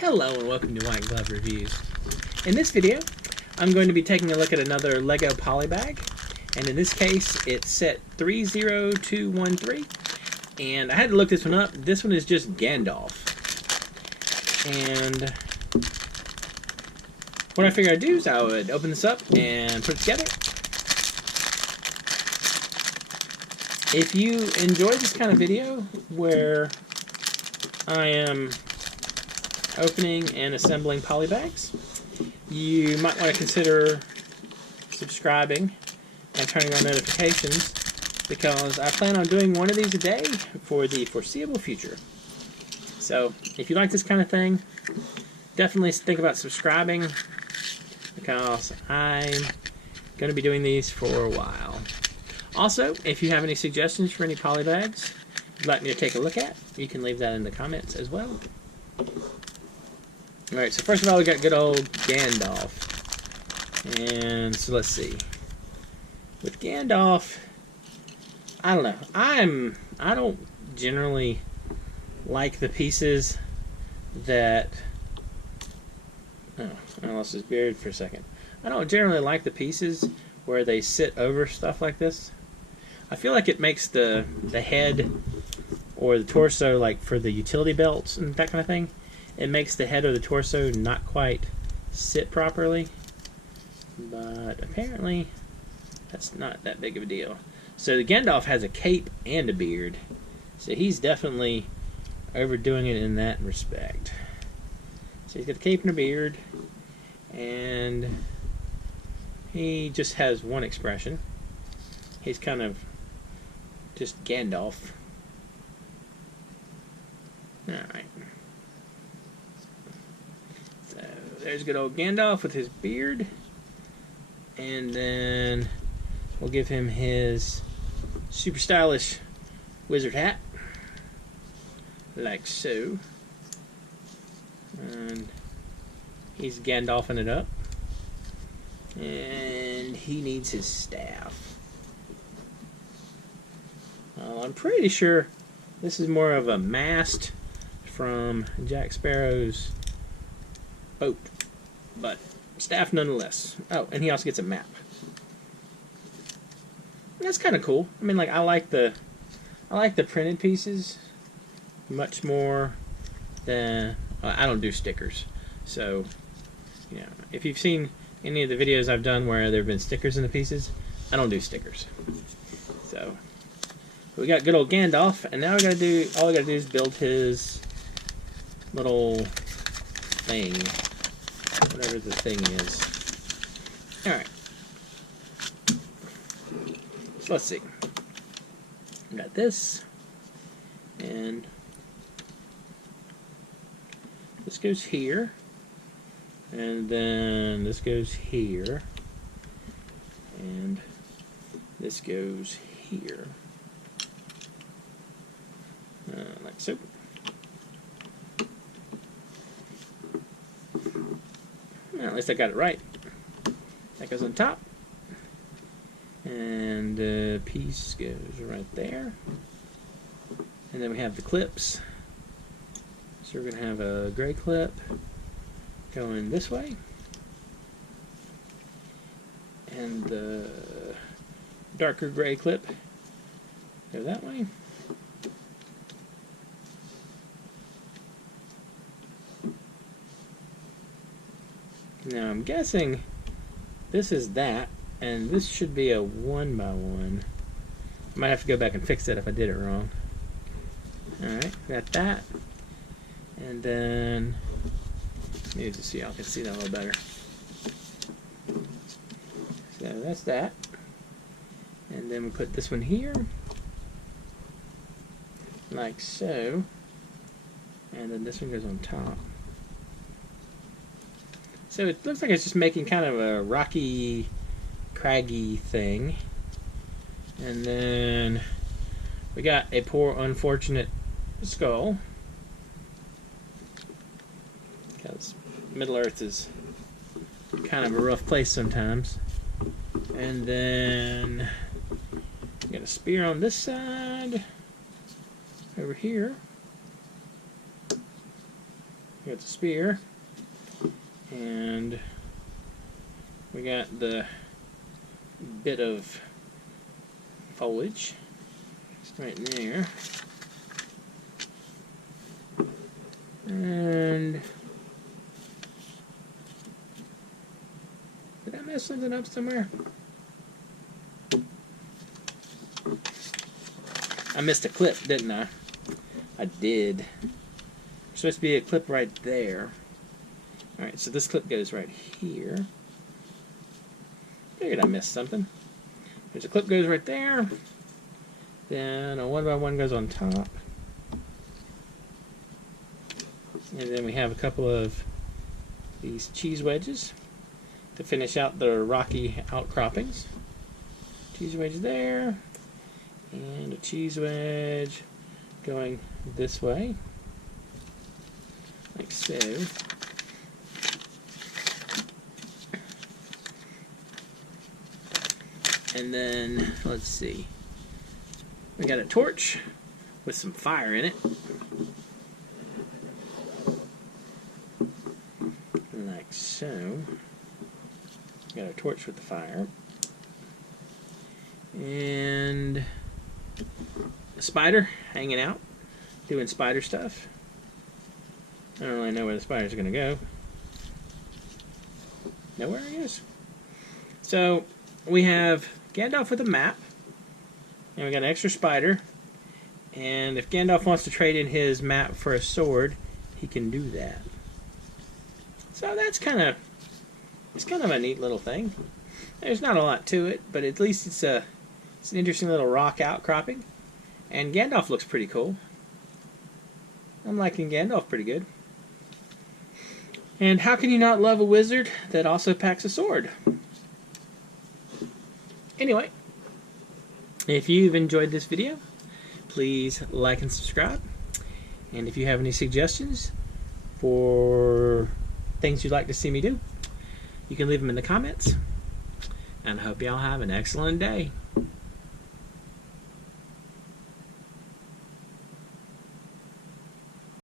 Hello and welcome to White Glove Reviews. In this video, I'm going to be taking a look at another LEGO Polybag, and in this case, it's set 30213, and I had to look this one up. This one is just Gandalf, and what I figured I'd do is I would open this up and put it together. If you enjoy this kind of video where I am opening and assembling polybags, you might want to consider subscribing and turning on notifications, because I plan on doing one of these a day for the foreseeable future. So if you like this kind of thing, definitely think about subscribing, because I'm going to be doing these for a while. Also, if you have any suggestions for any polybags you'd like me to take a look at, you can leave that in the comments as well. Alright, so first of all, we got good old Gandalf. And so let's see. With Gandalf, I don't know. I don't generally like the pieces that... Oh, I lost his beard for a second. I don't generally like the pieces where they sit over stuff like this. I feel like it makes the head or the torso, like for the utility belts and that kind of thing, it makes the head or the torso not quite sit properly. But apparently that's not that big of a deal. So the Gandalf has a cape and a beard, so he's definitely overdoing it in that respect. So he's got a cape and a beard, and he just has one expression. He's kind of just Gandalf. Alright. So there's good old Gandalf with his beard. And then we'll give him his super stylish wizard hat. Like so. And he's Gandalfing it up. And he needs his staff. I'm pretty sure this is more of a mast from Jack Sparrow's boat, but staff nonetheless. Oh, and he also gets a map. And that's kind of cool. I mean, like, I like the printed pieces much more than I don't do stickers. So, you know, if you've seen any of the videos I've done where there have been stickers in the pieces, I don't do stickers. So we got good old Gandalf, and now all we gotta do is build his little thing, whatever the thing is. Alright. So let's see. We got this, and this goes here, and then this goes here, and this goes here. Like so. Well, at least I got it right. That goes on top. And the piece goes right there. And then we have the clips. So we're going to have a gray clip going this way. And the darker gray clip go that way. Now I'm guessing this is that, and this should be a 1x1. I might have to go back and fix that if I did it wrong. Alright, got that. And then, maybe to see, I can see that a little better. So that's that. And then we put this one here, like so. And then this one goes on top. So it looks like it's just making kind of a rocky, craggy thing. And then we got a poor, unfortunate skull, because Middle Earth is kind of a rough place sometimes. And then we got a spear on this side, over here. We got the spear, and we got the bit of foliage right there, and did I mess something up somewhere? I missed a clip, didn't I? I did. There's supposed to be a clip right there. Alright, so this clip goes right here. Figured I missed something. There's a clip goes right there. Then a 1x1 goes on top. And then we have a couple of these cheese wedges to finish out the rocky outcroppings. Cheese wedge there. And a cheese wedge going this way. Like so. And then, let's see, we got a torch with some fire in it. Like so. Got a torch with the fire. And a spider hanging out, doing spider stuff. I don't really know where the spiders are going to go. Nowhere, I guess. So, we have Gandalf with a map, and we got an extra spider, and if Gandalf wants to trade in his map for a sword, he can do that. So that's kind of a neat little thing. There's not a lot to it, but at least it's an interesting little rock outcropping, and Gandalf looks pretty cool. I'm liking Gandalf pretty good. And how can you not love a wizard that also packs a sword? Anyway, if you've enjoyed this video, please like and subscribe. And if you have any suggestions for things you'd like to see me do, you can leave them in the comments. And I hope y'all have an excellent day.